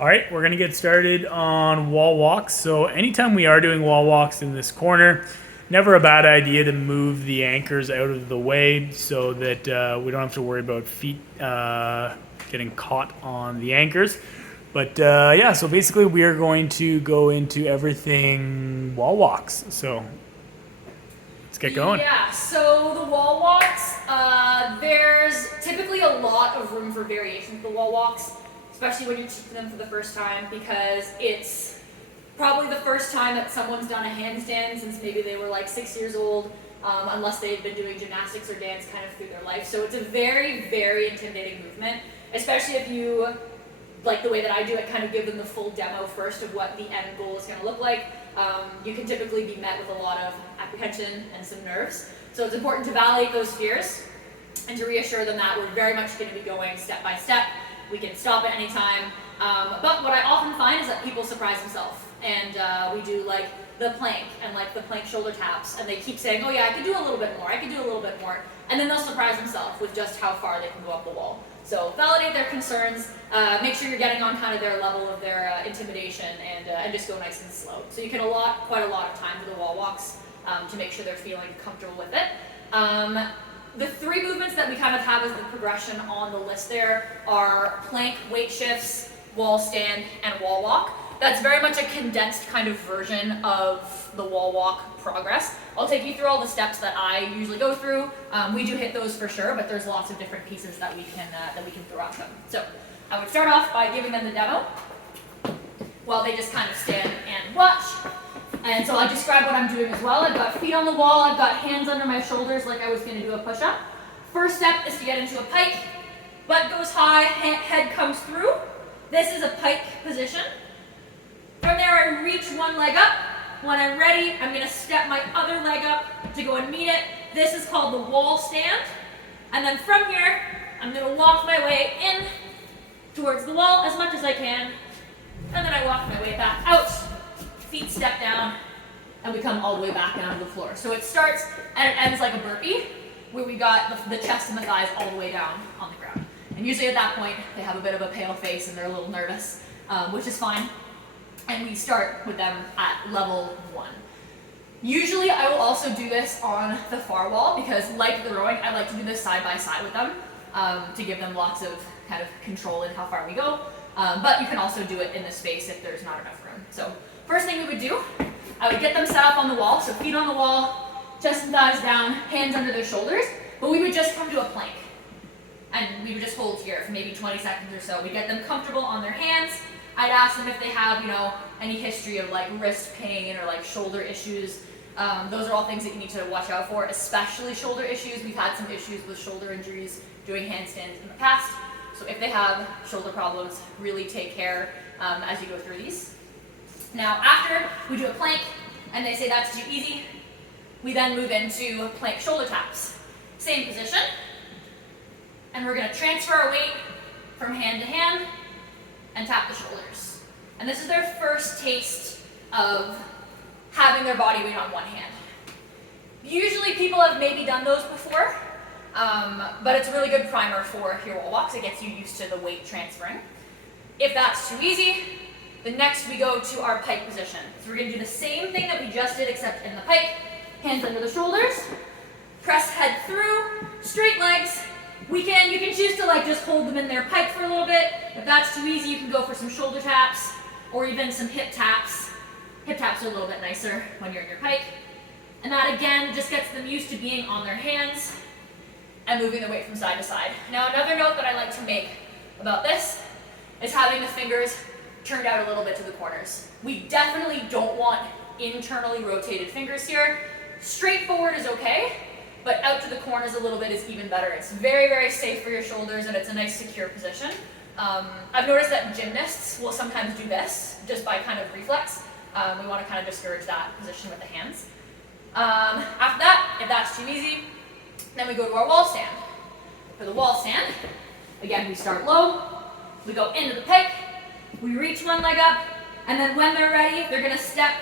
All right, we're gonna get started on wall walks. So anytime we are doing wall walks in this corner, never a bad idea to move the anchors out of the way so that we don't have to worry about feet getting caught on the anchors. But yeah, so basically we are going to go into everything wall walks. So let's get going. Yeah, so the wall walks, there's typically a lot of room for variation for the wall walks, especially when you're teaching them for the first time, because it's probably the first time that someone's done a handstand since maybe they were like 6 years old, unless they've been doing gymnastics or dance kind of through their life. So it's a very, very intimidating movement, especially if you, like the way that I do it, kind of give them the full demo first of what the end goal is going to look like. You can typically be met with a lot of apprehension and some nerves. So it's important to validate those fears and to reassure them that we're very much going to be going step by step. We can stop at any time. But what I often find is that people surprise themselves. And we do like the plank and like the plank shoulder taps. And they keep saying, oh yeah, I could do a little bit more. I could do a little bit more. And then they'll surprise themselves with just how far they can go up the wall. So validate their concerns, make sure you're getting on kind of their level of their intimidation, and just go nice and slow. So you can allot quite a lot of time to the wall walks to make sure they're feeling comfortable with it. The three movements that we kind of have as the progression on the list there are plank, weight shifts, wall stand, and wall walk. That's very much a condensed kind of version of the wall walk progress. I'll take you through all the steps that I usually go through. We do hit those for sure, but there's lots of different pieces that we can throw at them. So I would start off by giving them the demo while they just kind of stand and watch. And so I'll describe what I'm doing as well. I've got feet on the wall, I've got hands under my shoulders like I was going to do a push-up. First step is to get into a pike. Butt goes high, head comes through. This is a pike position. From there I reach one leg up. When I'm ready, I'm going to step my other leg up to go and meet it. This is called the wall stand. And then from here, I'm going to walk my way in towards the wall as much as I can. And then I walk my way back out. Feet step down, and we come all the way back down to the floor. So it starts and it ends like a burpee, where we got the chest and the thighs all the way down on the ground. And usually at that point, they have a bit of a pale face and they're a little nervous, which is fine. And we start with them at level 1. Usually I will also do this on the far wall because, like the rowing, I like to do this side by side with them to give them lots of kind of control in how far we go. But you can also do it in the space if there's not enough room. So first thing we would do, I would get them set up on the wall, so feet on the wall, chest and thighs down, hands under their shoulders, but we would just come to a plank. And we would just hold here for maybe 20 seconds or so. We get them comfortable on their hands. I'd ask them if they have, any history of like wrist pain or like shoulder issues. Those are all things that you need to watch out for, especially shoulder issues. We've had some issues with shoulder injuries doing handstands in the past. So if they have shoulder problems, really take care as you go through these. Now after we do a plank and they say that's too easy, we then move into plank shoulder taps. Same position. And we're going to transfer our weight from hand to hand and tap the shoulders. And this is their first taste of having their body weight on one hand. Usually people have maybe done those before, but it's a really good primer for your wall walks. It gets you used to the weight transferring. If that's too easy, then next we go to our pike position. So we're going to do the same thing that we just did except in the pike. Hands under the shoulders, press head through, straight legs. You can choose to like just hold them in their pike for a little bit. If that's too easy, you can go for some shoulder taps or even some hip taps. Hip taps are a little bit nicer when you're in your pike. And that again just gets them used to being on their hands and moving the weight from side to side. Now another note that I like to make about this is having the fingers turned out a little bit to the corners. We definitely don't want internally rotated fingers here. Straightforward is okay, but out to the corners a little bit is even better. It's very, very safe for your shoulders and it's a nice secure position. I've noticed that gymnasts will sometimes do this just by kind of reflex. We want to kind of discourage that position with the hands. After that, if that's too easy, then we go to our wall stand. For the wall stand, again, we start low, we go into the pike, we reach one leg up, and then when they're ready, they're going to step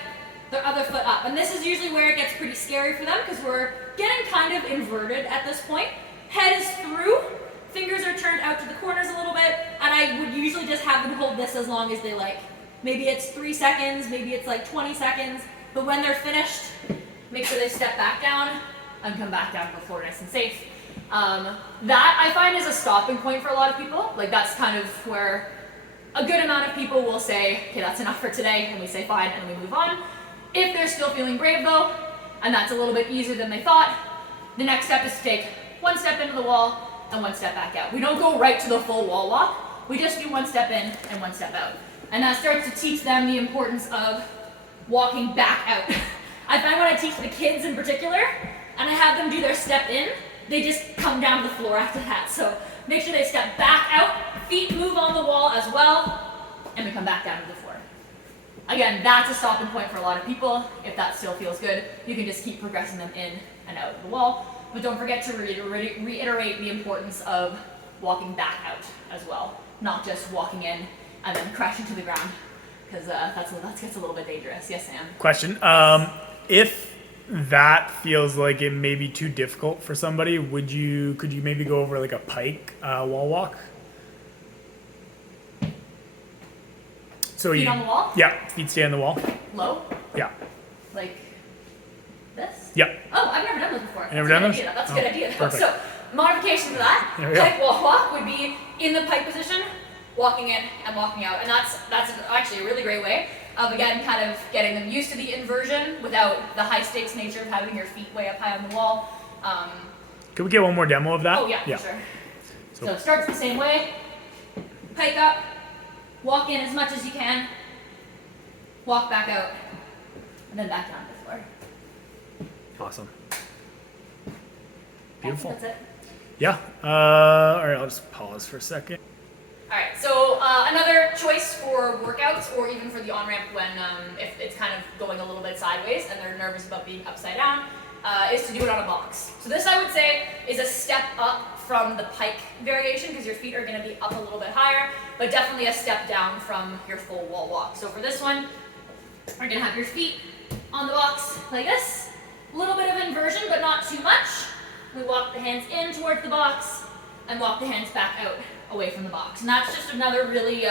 their other foot up. And this is usually where it gets pretty scary for them because we're getting kind of inverted at this point. Head is through, Fingers are turned out to the corners a little bit, and I would usually just have them hold this as long as they like. Maybe it's 3 seconds, maybe it's like 20 seconds, but when they're finished, make sure they step back down and come back down to the floor nice and safe. That I find is a stopping point for a lot of people. Like that's kind of where a good amount of people will say, okay, that's enough for today, and we say fine, and we move on. If they're still feeling brave though, and that's a little bit easier than they thought, the next step is to take 1 step into the wall and 1 step back out. We don't go right to the full wall walk, we just do 1 step in and 1 step out. And that starts to teach them the importance of walking back out. I find when I teach the kids in particular, and I have them do their step in, they just come down to the floor after that. So make sure they step back out, feet move on the wall as well, and we come back down to the floor. Again, that's a stopping point for a lot of people. If that still feels good, you can just keep progressing them in and out of the wall. But don't forget to reiterate the importance of walking back out as well, not just walking in and then crashing to the ground, because that gets a little bit dangerous. Yes, Sam? Question. If that feels like it may be too difficult for somebody, could you maybe go over like a pike wall walk? So Feet on the wall? Yeah, feet stay on the wall. Low? Yeah. Like this? Yeah. Oh, I've never done this before. Never done this? That's a good idea. Perfect. So, modification to that, There we go. pike wall walk would be in the pike position, walking in and walking out. And that's actually a really great way of, again, kind of getting them used to the inversion without the high stakes nature of having your feet way up high on the wall. Can we get one more demo of that? Oh, yeah, for sure. So it starts the same way. Pike up, walk in as much as you can, walk back out, and then back down to the floor. Awesome. Beautiful. That's it. Yeah. All right, I'll just pause for a second. Alright, so another choice for workouts, or even for the on-ramp when if it's kind of going a little bit sideways and they're nervous about being upside down, is to do it on a box. So this, I would say, is a step up from the pike variation, because your feet are going to be up a little bit higher, but definitely a step down from your full wall walk. So for this one, we're going to have your feet on the box like this. A little bit of inversion, but not too much. We walk the hands in towards the box and walk the hands back out away from the box. And that's just another really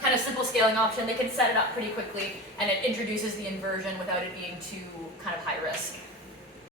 kind of simple scaling option. They can set it up pretty quickly, and it introduces the inversion without it being too kind of high risk.